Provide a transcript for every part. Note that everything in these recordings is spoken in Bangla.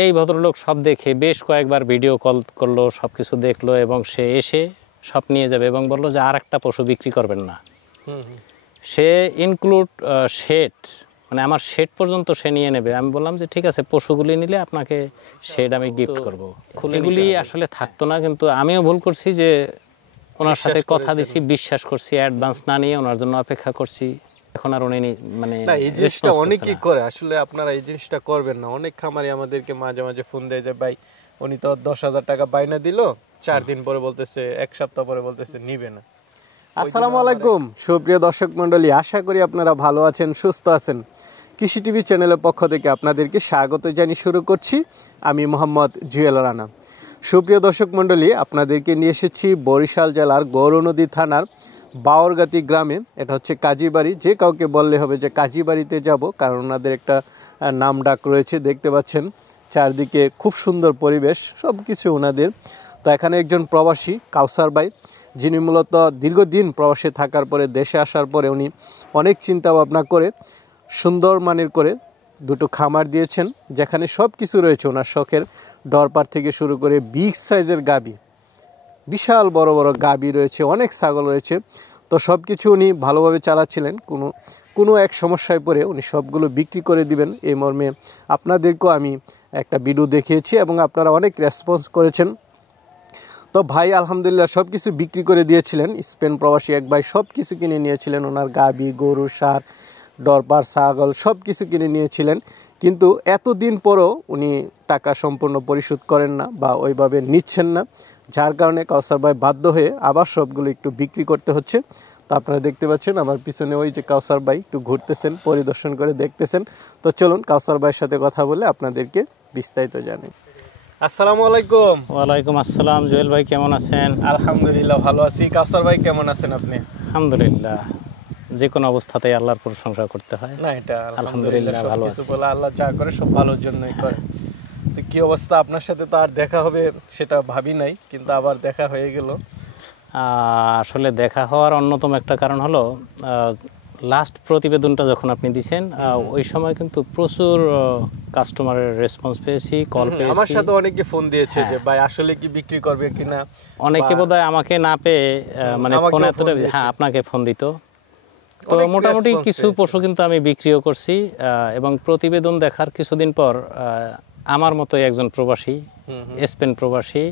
এই ভদ্রলোক সব দেখে বেশ কয়েকবার ভিডিও কল করলো, সব কিছু দেখলো এবং সে এসে সব নিয়ে যাবে এবং বললো যে আর একটা পশু বিক্রি করবেন না। সে ইনক্লুড শেড, মানে আমার শেড পর্যন্ত সে নিয়ে নেবে। আমি বললাম যে ঠিক আছে, পশুগুলি নিলে আপনাকে শেড আমি গিফট করবো। এগুলি আসলে থাকতো না, কিন্তু আমিও ভুল করছি যে ওনার সাথে কথা দিছি, বিশ্বাস করছি, অ্যাডভান্স না নিয়ে ওনার জন্য অপেক্ষা করছি। এখন আর উনি মানে না, এই জিনিসটা অনেকেই করে। আসলে আপনারা এই জিনিসটা করবেন না। অনেক খামারি আমাদেরকে মাঝে মাঝে ফোন দেয় যে ভাই উনি তো 10,000 টাকা বাইনা দিল, 4 দিন পরে বলতেছে, 1 সপ্তাহ পরে বলতেছে নিবে না। আসসালামু আলাইকুম সুপ্রিয় দর্শক মণ্ডলী, আশা করি আপনারা ভালো আছেন, সুস্থ আছেন। কৃষি টিভি চ্যানেলের পক্ষ থেকে আপনাদেরকে স্বাগত জানিয়ে শুরু করছি আমি মোহাম্মদ জুয়েল রানা। সুপ্রিয় দর্শক মণ্ডলী, আপনাদেরকে নিয়ে এসেছি বরিশাল জেলার গৌরনদী থানার বাওরগাতি গ্রামে। এটা হচ্ছে কাজীবাড়ি। যে কাউকে বললে হবে যে কাজীবাড়িতে যাব, কারণ ওনাদের একটা নাম ডাক রয়েছে। দেখতে পাচ্ছেন চারদিকে খুব সুন্দর পরিবেশ, সব কিছু ওনাদের। তো এখানে একজন প্রবাসী কাউসার ভাই, যিনি মূলত দীর্ঘদিন প্রবাসে থাকার পরে দেশে আসার পরে উনি অনেক চিন্তা ভাবনা করে সুন্দর মানের করে দুটো খামার দিয়েছেন, যেখানে সব কিছু রয়েছে ওনার শখের। ডরপার থেকে শুরু করে বিগ সাইজের গাবি, বিশাল বড় বড় গাবি রয়েছে, অনেক ছাগল রয়েছে। তো সব কিছু উনি ভালোভাবে চালাচ্ছিলেন। কোনো এক সমস্যায় পড়ে উনি সবগুলো বিক্রি করে দিবেন, এই মর্মে আপনাদেরকেও আমি একটা ভিডিও দেখিয়েছি এবং আপনারা অনেক রেসপন্স করেছেন। তো ভাই আলহামদুলিল্লাহ সব কিছু বিক্রি করে দিয়েছিলেন। স্পেন প্রবাসী এক ভাই সব কিছু কিনে নিয়েছিলেন, ওনার গাবি, গরু, ষাঁড়, ডরপার, ছাগল সব কিছু কিনে নিয়েছিলেন। কিন্তু এতদিন পরও উনি টাকা সম্পূর্ণ পরিশোধ করেন না বা ওইভাবে নিচ্ছেন না, যার কারণে কাউসার ভাই বাধ্য হয়ে আবার সবগুলো একটু বিক্রি করতে হচ্ছে। তো আপনারা দেখতে পাচ্ছেন আমার পিছনে ওই যে কাউসার ভাই একটু ঘুরতেছেন, পরিদর্শন করে দেখতেছেন। তো চলুন কাউসার ভাইয়ের সাথে কথা বলে আপনাদেরকে বিস্তারিত জানি। আসসালামু আলাইকুম। ওয়ালাইকুম আসসালাম। জুয়েল ভাই কেমন আছেন? আলহামদুলিল্লাহ ভালো আছি। কাউসার ভাই কেমন আছেন আপনি? আলহামদুলিল্লাহ, যে কোনো অবস্থাতেই আল্লাহর প্রশংসা করতে হয়। না, এটা আলহামদুলিল্লাহ ভালো আছি। বলে আল্লাহ যা করে সব ভালোর জন্যই করে। তো কি অবস্থা? আপনার সাথে তো আর দেখা হবে সেটা ভাবি নাই, কিন্তু আবার দেখা হয়ে গেল। আসলে দেখা হওয়ার অন্যতম একটা কারণ হলো লাস্ট প্রতিবেদনটা যখন আপনি দিয়েছেন, ওই সময় কিন্তু প্রচুর কাস্টমারের রেসপন্স পেয়েছি, কল পেয়েছি। আমার সাথে অনেকে ফোন দিয়েছে যে ভাই আসলে কি বিক্রি করবে কিনা। অনেকে বোধহয় আমাকে না পেয়ে মানে ফোন এতটা, হ্যাঁ আপনাকে ফোন দিত। তো মোটামুটি কিছু পশু কিন্তু আমি বিক্রিও করছি এবং প্রতিবেদন দেখার কিছুদিন পর আমার মতো একজন প্রবাসী, স্পেন প্রবাসী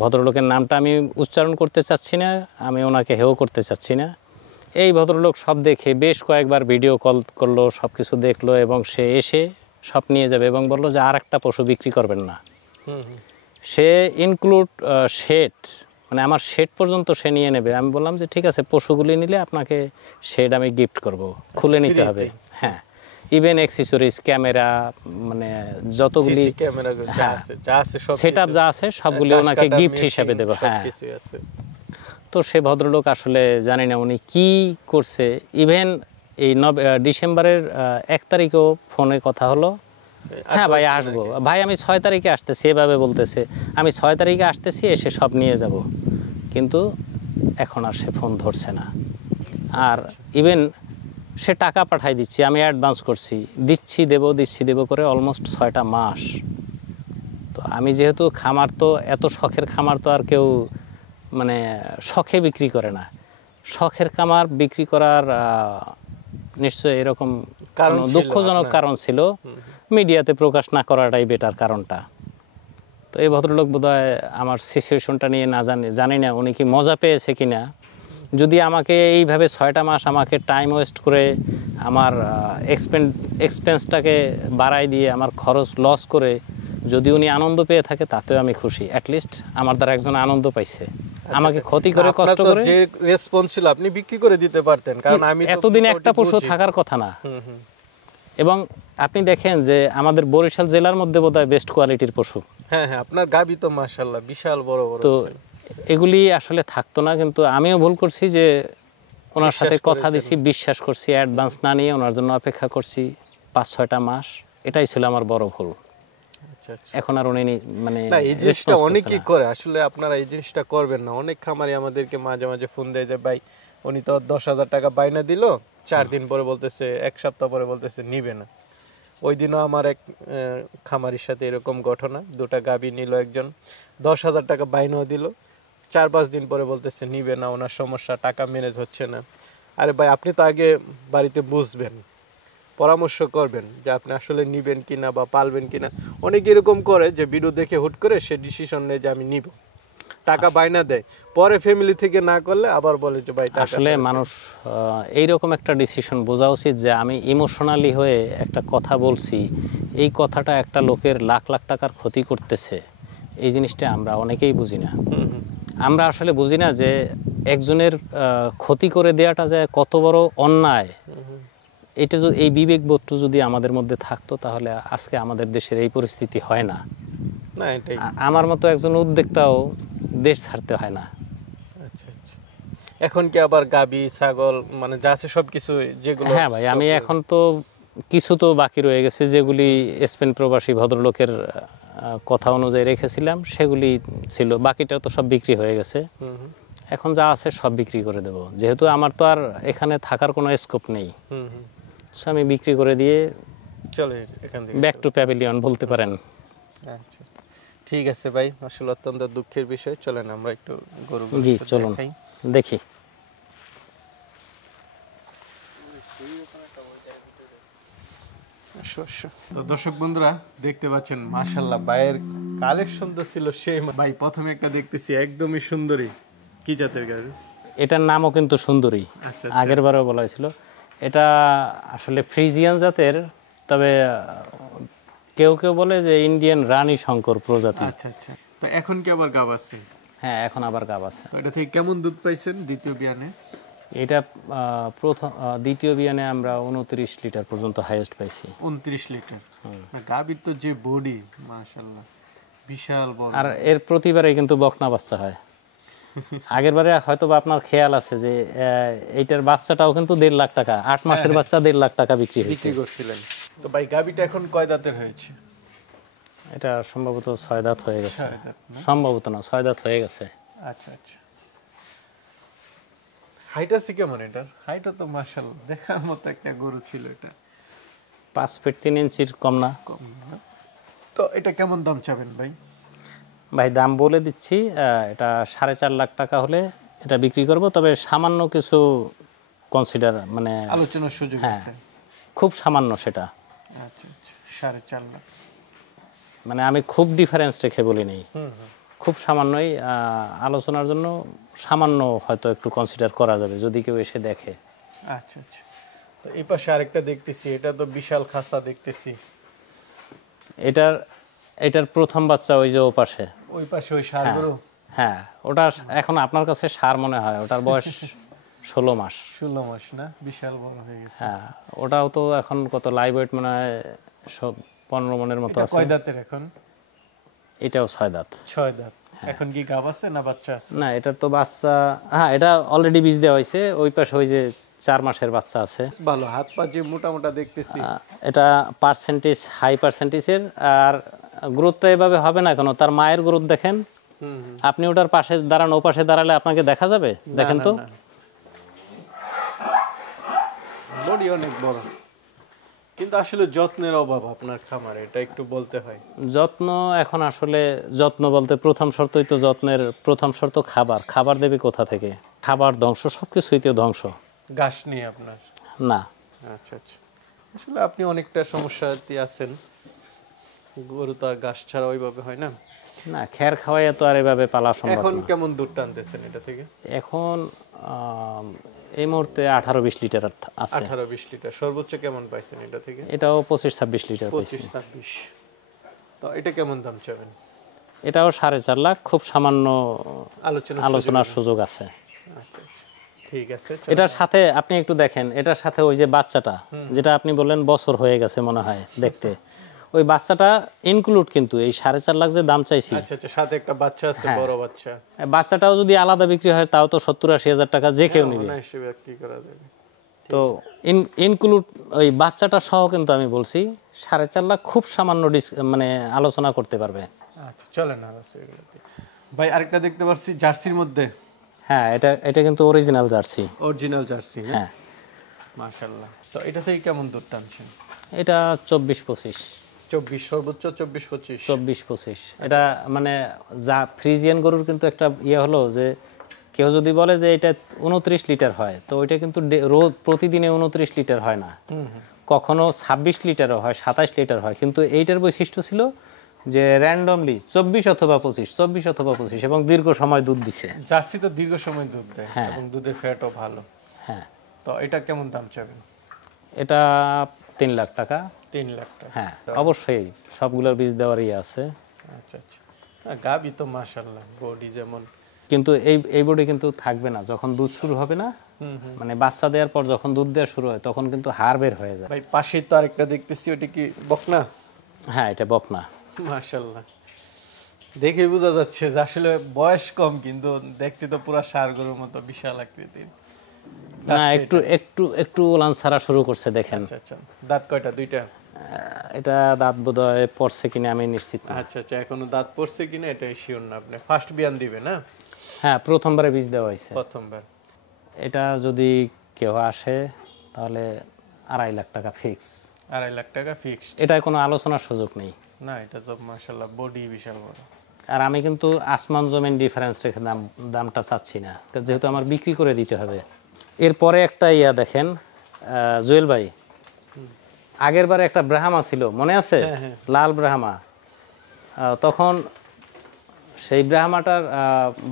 ভদ্রলোকের নামটা আমি উচ্চারণ করতে চাচ্ছি না, আমি ওনাকে হেও করতে চাচ্ছি না। এই ভদ্রলোক সব দেখে বেশ কয়েকবার ভিডিও কল করলো, সব কিছু দেখলো এবং সে এসে সব নিয়ে যাবে এবং বললো যে আর একটা পশু বিক্রি করবেন না। সে ইনক্লুড শেড, মানে আমার শেড পর্যন্ত সে নিয়ে নেবে। আমি বললাম যে ঠিক আছে, পশুগুলি নিলে আপনাকে শেড আমি গিফট করব, খুলে নিতে হবে। হ্যাঁ, ইভেন অ্যাক্সেসরিজ, ক্যামেরা, মানে যতগুলি সেটআপ যা আছে সবগুলি ওনাকে গিফট হিসেবে দেব। হ্যাঁ, তো সে ভদ্রলোক আসলে জানি না উনি কি করছে। ইভেন এই ডিসেম্বরের 1 তারিখেও ফোনে কথা হলো, হ্যাঁ ভাই আসবো, ভাই আমি 6 তারিখে আসতেছি, এভাবে বলতেছে। আমি 6 তারিখে আসতেছি, এসে সব নিয়ে যাব, কিন্তু এখন আর সে ফোন ধরছে না। আর ইভেন সে টাকা পাঠাই দিচ্ছি, আমি অ্যাডভান্স করছি, দিচ্ছি দেব করে অলমোস্ট 6টা মাস। তো আমি যেহেতু খামার, তো এত শখের খামার তো আর কেউ মানে শখে বিক্রি করে না। শখের খামার বিক্রি করার নিশ্চয়ই এরকম দুঃখজনক কারণ ছিল, মিডিয়াতে প্রকাশ না করাটাই বেটার কারণটা। তো এই ভদ্রলোক বোধহয় আমার সিচুয়েশনটা নিয়ে জানি না উনি কি মজা পেয়েছে কিনা। যদি আমাকে এইভাবে 6টা মাস আমাকে টাইম ওয়েস্ট করে আমার এক্সপেন্সটাকে বাড়াই দিয়ে আমার খরচ লস করে যদি উনি আনন্দ পেয়ে থাকে, তাতেও আমি খুশি। অ্যাটলিস্ট আমার দ্বারা একজন আনন্দ পাইছে। আমাকে ক্ষতি করে, কষ্ট করে যে রেসপন্স ছিল আপনি বিক্রি করে দিতে পারতেন, কারণ আমি এতদিন একটা পশু থাকার কথা না। এবং আপনি দেখেন যে আমাদের বরিশাল জেলার মধ্যে বোধহয় বেস্ট কোয়ালিটির পশু। হ্যাঁ হ্যাঁ, আপনার গাবি তো মাশাআল্লাহ বিশাল বড় বড়। তো এগুলি আসলে থাকতো না, কিন্তু আমিও ভুল করছি যে ওনার সাথে কথা দিছি, বিশ্বাস করছি, অ্যাডভান্স না নিয়ে ওনার জন্য অপেক্ষা করছি 5-6টা মাস। এটাই ছিল আমার বড় ভুল। এখন আর উনি মানে না, এই জিনিসটা অনেকেই করে। আসলে আপনারা এই জিনিসটা করবেন না। অনেক খামারি আমাদেরকে মাঝে মাঝে ফোন দেয় যে ভাই উনি তো 10,000 টাকা বাইনা দিল, 4 দিন পরে বলতেছে, 1 সপ্তাহ পরে বলতেছে নিবে না। ওই দিনও আমার এক খামারির সাথে এরকম ঘটনা, দুটা গাভী নিল একজন, 10,000 টাকা বাইনাও দিল, 4-5 দিন পরে বলতেছে নিবে না, ওনার সমস্যা, টাকা ম্যানেজ হচ্ছে না। আরে ভাই আপনি তো আগে বাড়িতে বুঝবেন, পরামর্শ করবেন যে আপনি আসলে নিবেন কিনা বা পালবেন কিনা। অনেকে এরকম করে যে ভিডিও দেখে হুট করে সে ডিসিশন নেয় যে আমি নিব, টাকা বাইনা দেয়, পরে ফ্যামিলি থেকে না করলে আবার বলে যে ভাই টাকা। আসলে মানুষ এইরকম একটা ডিসিশন বোঝা উচিত যে আমি ইমোশনালি হয়ে একটা কথা বলছি, এই কথাটা একটা লোকের লাখ লাখ টাকার ক্ষতি করতেছে, এই জিনিসটা আমরা অনেকেই বুঝি না। আমরা আসলে বুঝি না যে একজনের ক্ষতি করে দেওয়াটা যে কত বড় অন্যায়। এটা যদি, এই বিবেকবোধটা যদি আমাদের মধ্যে থাকতো তাহলে আজকে আমাদের দেশের এই পরিস্থিতি হয় না। না এটাই। আমার মতো একজন উদ্যোক্তাও দেশ ছাড়তে হয় না। আচ্ছা আচ্ছা। এখন কি আবার গাবি ছাগল মানে যা আছে সবকিছু যেগুলো? হ্যাঁ ভাই, আমি এখন তো কিছু তো বাকি রয়ে গেছে, যেগুলি স্পেন প্রবাসী ভদ্রলোকের কথা অনুযায়ী রেখেছিলাম সেগুলি ছিল, বাকিটা তো সব বিক্রি হয়ে গেছে। এখন যা আছে সব বিক্রি করে দেব, যেহেতু আমার তো আর এখানে থাকার কোনো স্কোপ নেই। আমি বিক্রি করে দিয়ে চলে এখান থেকে ব্যাক টু প্যাভিলিয়ন বলতে পারেন। আচ্ছা ঠিক আছে ভাই, আসলে অত্যন্ত দুঃখের বিষয়। চলেন আমরা একটু গরুগুলো জি চলুন দেখি। তো দর্শক বন্ধুরা দেখতে পাচ্ছেন মাশাআল্লাহ ভাইয়ের কালেকশন তো ছিল সেই। ভাই প্রথমে একটা দেখতেছি একদমই সুন্দরী, কি জাতের গাড়ি? এটার নামও কিন্তু সুন্দরী, আগের বারেও বলা হয়েছিল। এটা আসলে ফ্রিজিয়ান জাতের, তবে কেউ কেউ বলে যে ইন্ডিয়ান রানী শঙ্কর প্রজাতি। আচ্ছা আচ্ছা। তো এখন কি আবার গাব আছে? হ্যাঁ এখন আবার গাব আছে। তো এটা থেকে কেমন দুধ পাইছেন দ্বিতীয় বিয়ানে? এটা প্রথম দ্বিতীয় বিয়ানে আমরা 29 লিটার পর্যন্ত হাইয়েস্ট পাইছি। 29 লিটার। গাবির তো যে বডি মাশাআল্লাহ বিশাল বড়। আর এর প্রতিবারে কিন্তু বকনা বাচ্চা হয়। আগের বারে হয়তো বা আপনার খেয়াল আছে যে এইটার বাচ্চাটাও কিন্তু 1.5 লাখ টাকা, 8 মাসের বাচ্চা 1.5 লাখ টাকা বিক্রি করছিলেন। তো ভাই গাবিটা এখন কয় দাঁতের হয়েছে? এটা সম্ভবত 6 দাঁত হয়ে গেছে। সম্ভবত না, 6 দাঁত হয়ে গেছে। আচ্ছা আচ্ছা। হাইট আছে কেমন এটার? হাইটও তো মাশাআল্লাহ দেখার মতো একটা গরু ছিল এটা। 5 ফিট 3 ইঞ্চির কম না। তো এটা কেমন দাম চাবেন ভাই? ভাই দাম বলে দিচ্ছি, এটা 4.5 লাখ টাকা হলে এটা বিক্রি করব, তবে সামান্য কিছু কনসিডার মানে আলোচনার সুযোগ আছে। খুব সামান্য সেটা। আচ্ছা আচ্ছা 4.5 লাখ। মানে আমি খুব ডিফারেন্স রেখে বলি নেই, খুব সামান্যই আলোচনার জন্য সামান্য হয়তো একটু কনসিডার করা যাবে যদি কেউ এসে দেখে। আচ্ছা আচ্ছা। তো এই পাশে আরেকটা দেখতেছি, এটা তো বিশাল খাসা দেখতেছি। এটার প্রথম বাচ্চা ওই যে ও পাশে, ওই পাশে ওই ষাঁড় গরু। হ্যাঁ ওটা এখন আপনার কাছে ষাঁড় মনে হয়, ওটার বয়স 16 মাস। 16 মাস না, বিশাল বড় হয়ে গেছে। হ্যাঁ ওটাও তো এখন কত লাইভ ওয়েট মনে হয় 15 মনের মতো আছে। কয় দাঁতের এখন? এটাও 6 দাঁত। 6 দাঁত। এখন কি গাব আছে না বাচ্চা আছে? না এটার তো বাচ্চা, হ্যাঁ এটা অলরেডি বীজ দেওয়া হয়েছে। ওই পাশে ওই যে 4 মাসের বাচ্চা আছে। ভালো, হাত পা যে মোটা মোটা দেখতেছি। এটা পার্সেন্টেজ হাই পার্সেন্টেজের। আর গ্রোথটা এভাবে হবে না কেন, তার মায়ের গ্রোথ দেখেন। আপনি ওটার পাশে দাঁড়ান, ও পাশে দাঁড়ালে আপনাকে দেখা যাবে, দেখেন তো। বডি অনেক বড়, কিন্তু আসলে যত্নের অভাব আপনার খামারে, এটা একটু বলতে হয়। যত্ন এখন আসলে যত্ন বলতে প্রথম শর্তই তো যত্নের প্রথম শর্ত খাবার। খাবার দেবে কোথা থেকে? খাবার ধ্বংস, সবকিছুই তো ধ্বংস। ঘাস নিয়ে আপনার না। আচ্ছা আচ্ছা। আসলে আপনি অনেকটা সমস্যাতে আছেন, গরু তো আর ঘাস ছাড়া ওইভাবে হয় না। না খের খাওয়াইয়া তো আর এভাবে পালা সম্ভব না। এখন কেমন দুধ টানতেছেন এটা থেকে? এখন এই মুহূর্তে 18-20 লিটার আছে। 18-20 লিটার। সর্বোচ্চ কেমন পাইছেন এটা থেকে? এটাও 25-26 লিটার পাইছি। 25-26। তো এটা কেমন দাম চাবেন? এটাও 4.5 লাখ, খুব সামান্য আলোচনার সুযোগ আছে। আচ্ছা আচ্ছা ঠিক আছে। এটার সাথে আপনি একটু দেখেন, এটার সাথে ওই যে বাচ্চাটা যেটা আপনি বললেন বছর হয়ে গেছে মনে হয় দেখতে, ওই বাচ্চাটা ইনক্লুড কিন্তু এই 4.5 লাখ যে দাম চাইছি। আচ্ছা আচ্ছা, সাথে একটা বাচ্চা আছে, বড় বাচ্চা। বাচ্চাটাও যদি আলাদা বিক্রি হয় তাও তো 70-80 হাজার টাকা যে কেউ নেবে। কি করা যাবে? তো ইনক্লুড ওই বাচ্চাটা সহ কিন্তু আমি বলছি 4.5 লাখ, খুব সামান্য মানে আলোচনা করতে পারবে। আচ্ছা চলেন না ভাই, আরেকটা দেখতে পাচ্ছি জার্সির মধ্যে। হ্যাঁ এটা কিন্তু অরিজিনাল জার্সি। Original jersey. হ্যাঁ মাশাআল্লাহ। তো এটা থেকে কেমন দুধ টানছেন? এটা 24-25। 24 সর্বোচ্চ 24-25। 24-25 এটা মানে যা ফ্রিজিয়ান গরুর কিন্তু একটা ইয়ে হলো যে কেউ যদি বলে যে এটা 29 লিটার হয়, তো ওইটা কিন্তু রোজ প্রতিদিনে 29 লিটার হয় না, কখনো 26 লিটারও হয়, 27 লিটার হয়। কিন্তু এইটার বৈশিষ্ট্য ছিল যে র্যান্ডমলি 24 অথবা 25 এবং দীর্ঘ সময় দুধ দিছে। জার্সি তো দীর্ঘ সময় দুধ দেয় এবং দুধের ফ্যাটও ভালো। হ্যাঁ, তো এটা কেমন দাম চাবেন? এটা 3 লাখ টাকা। 3 লাখ টাকা। হ্যাঁ, অবশ্যই সবগুলোর বীজ দেওয়ারই আছে। আচ্ছা আচ্ছা, গাবি তো মাশাআল্লাহ বডি যেমন, কিন্তু এই বডি কিন্তু থাকবে না যখন দুধ শুরু হবে না, মানে বাচ্চা দেওয়ার পর যখন দুধ দেওয়া শুরু হয় তখন কিন্তু হাড় বের হয়ে যায়। ভাই পাশেই তো আরেকটা দেখতেছি, ওটা কি বকনা? হ্যাঁ, এটা বকনা। মাশাআল্লাহ, দেখে বোঝা যাচ্ছে যে আসলে বয়স কম কিন্তু দেখতে তো পুরো ষাঁড় গরুর মতো বিশাল আকৃতির। না, একটু একটু একটু ওলান ছাড়া শুরু করছে দেখেন। আচ্ছা আচ্ছা, দাঁত কয়টা? দুইটা? এটা দাঁত বোধহয় পড়ছে কিনা আমি নিশ্চিত না। আচ্ছা আচ্ছা, এখনো দাঁত পড়ছে কিনা এটা শিওর না। আপনি ফার্স্ট বিয়ান দিবে না? হ্যাঁ, প্রথমবারে বীজ দেওয়া হয়েছে। প্রথমবার। এটা যদি কেউ আসে তাহলে 2.5 লাখ টাকা ফিক্স। 2.5 লাখ টাকা ফিক্সড? এটায় কোনো আলোচনার সুযোগ নেই। না, এটা তো মাশাআল্লাহ বডি বিশাল বড়। আর আমি কিন্তু আসমান জমিন ডিফারেন্স রেখে দামটা চাচ্ছি না, যেহেতু আমার বিক্রি করে দিতে হবে। এরপরে একটা ইয়া দেখেন জুয়েল ভাই, আগের বারে একটা ব্রাহ্মা ছিল মনে আছে? লাল ব্রাহ্মা। তখন সেই ব্রাহ্মাটার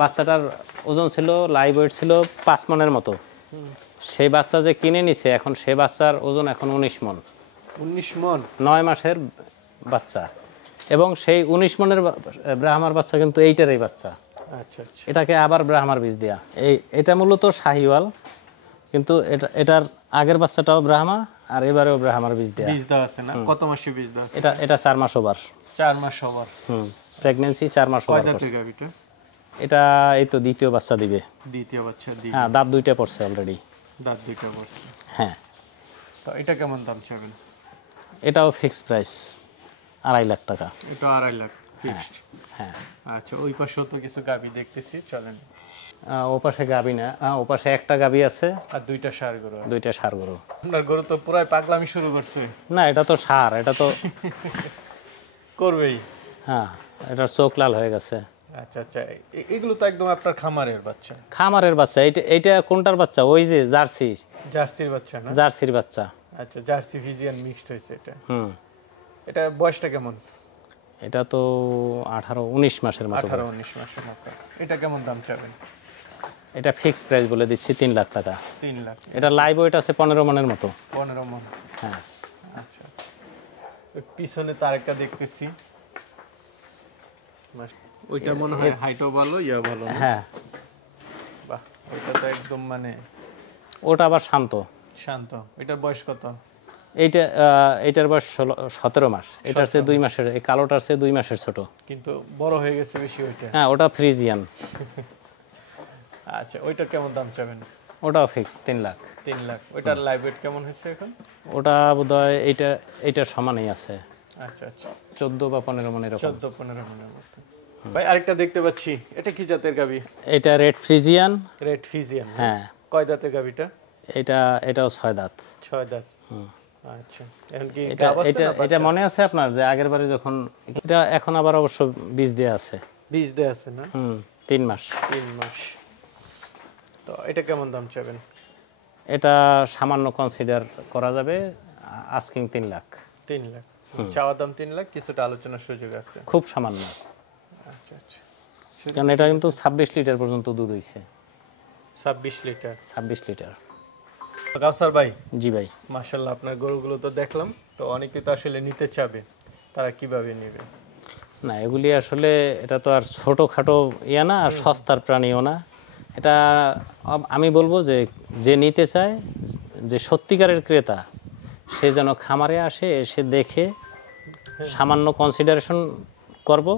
বাচ্চাটার ওজন ছিল, লাইভ ওয়েট ছিল 5 মনের মতো। সেই বাচ্চা যে কিনে নিছে এখন, সে বাচ্চার ওজন এখন 19 মন। 19 মন? 9 মাসের বাচ্চা। এবং সেই 19 মনের ব্রাহ্মার বাচ্চা কিন্তু এইটারই বাচ্চা। আচ্ছা আচ্ছা, এটাকে আবার ব্রাহ্মার বীজ দেয়া। এটা মূলত শাহিওয়াল, কিন্তু এটার আগের বাচ্চাটাও ব্রাহ্মা আর এবারেও ব্রাহ্মার বীজ দেয়া। বীজ দেওয়া আছে না? কত মাসে বীজ দেওয়া আছে? এটা 4 মাস ওভার। 4 মাস ওভার। প্রেগন্যান্সি 4 মাস ওভার। কয় দাঁতের গাবিটা? এটা এই তো দ্বিতীয় বাচ্চা দিবে। দ্বিতীয় বাচ্চা দিবে? হ্যাঁ, দাঁত 2টা পড়ছে অলরেডি। দাঁত 2টা পড়ছে? হ্যাঁ। তো এটা কেমন দাম চাবেন? এটাও ফিক্সড প্রাইস 2.5 লাখ টাকা। এটা 2.5 লাখ ফিক্সড? হ্যাঁ। আচ্ছা, ওই পাশেও তো কিছু গাবি দেখতেছি, চলেন। ও পাশে গাবি না, ও পাশে একটা গাবি আছে আর 2টা ষাঁড় গরু আছে? 2টা ষাঁড় গরু। আপনার গরু তো পুরাই পাগলামি শুরু করছে। না, এটা তো ষাঁড়, এটা তো করবেই। হ্যাঁ, এটার চোখ লাল হয়ে গেছে। আচ্ছা আচ্ছা, এগুলো তো একদম আপনার খামারের বাচ্চা? খামারের বাচ্চা। এইটা কোনটার বাচ্চা? ওই যে জার্সি। জার্সির বাচ্চা না? জার্সির বাচ্চা। আচ্ছা, জার্সি ফিজিয়ান মিক্সড হয়েছে এটা। এটা বয়সটা কেমন? এটা তো 18-19 মাসের মতো। 18-19 মাসের মতো। এটা কেমন দাম চাবেন? এটা ফিক্সড প্রাইস বলে দিচ্ছি 3 লাখ টাকা। 3 লাখ? এটা লাইভ ওয়েট আছে 15 মনের মতো। 15 মন? হ্যাঁ। আচ্ছা, ওই পিছনে তো আরেকটা দেখতেছি, ওইটা মনে হয় হাইটও ভালো, ইয়া ভালো। হ্যাঁ। বাহ, ওইটা তো একদম মানে ওটা আবার শান্ত। শান্ত। এটার বয়স কত? এইটার বয়স 17 মাস। এটার চেয়ে 2 মাসের, এই কালোটার চেয়ে 2 মাসের ছোট। কিন্তু বড় হয়ে গেছে বেশি ওইটা। হ্যাঁ, ওটা ফ্রিজিয়ান। আচ্ছা, ওইটা কেমন দাম চাবেন? ওটাও ফিক্স 3 লাখ। 3 লাখ। ওইটার লাইভ ওয়েট কেমন হয়েছে এখন? ওটা বোধহয় এইটার সমানই আছে। আচ্ছা আচ্ছা, 14 বা 15 মনের এরকম। 14-15 মনের মতো। ভাই আরেকটা দেখতে পাচ্ছি, এটা কি জাতের গাবি? এটা রেড ফ্রিজিয়ান। Red Friesian? হ্যাঁ। কয় দাঁতের গাবিটা? এটাও 6 দাঁত। 6 দাঁত? আচ্ছা, এখন কি গাব আছে না? এটা মনে আছে আপনার যে আগের বারে যখন, এটা এখন আবার অবশ্য বীজ দেয়া আছে। বীজ দেয়া আছে না? 3 মাস। 3 মাস। তো এটা কেমন দাম চাবেন? এটা সামান্য কনসিডার করা যাবে, আস্কিং 3 লাখ। 3 লাখ চাওয়া দাম? 3 লাখ, কিছুটা আলোচনার সুযোগ আছে? খুব সামান্য। আচ্ছা আচ্ছা, কারণ এটা কিন্তু 26 লিটার পর্যন্ত দুধ হইছে। 26 লিটার? 26 লিটার। কাউসার ভাই। জি ভাই। মাশাআল্লাহ, আপনার গরুগুলো তো দেখলাম, তো অনেকে তো আসলে নিতে চাবে, তারা কিভাবে নেবে? না, এগুলি আসলে এটা তো আর ছোটোখাটো ইয়া না, আর সস্তার প্রাণীও না। এটা আমি বলবো যে নিতে চায়, যে সত্যিকারের ক্রেতা, সে যেন খামারে আসে, এসে দেখে সামান্য কনসিডারেশন করব,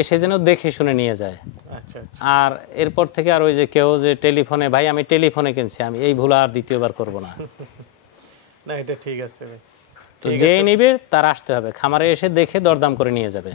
এসে যেন দেখে শুনে নিয়ে যায়। আচ্ছা আচ্ছা। আর এরপর থেকে আর ওই যে কেউ যে টেলিফোনে, ভাই আমি টেলিফোনে কিনছি, আমি এই ভুল আর দ্বিতীয়বার করব না। না, এটা ঠিক আছে ভাই। তো যে নিবে তার আসতে হবে, খামারে এসে দেখে দরদাম করে নিয়ে যাবে।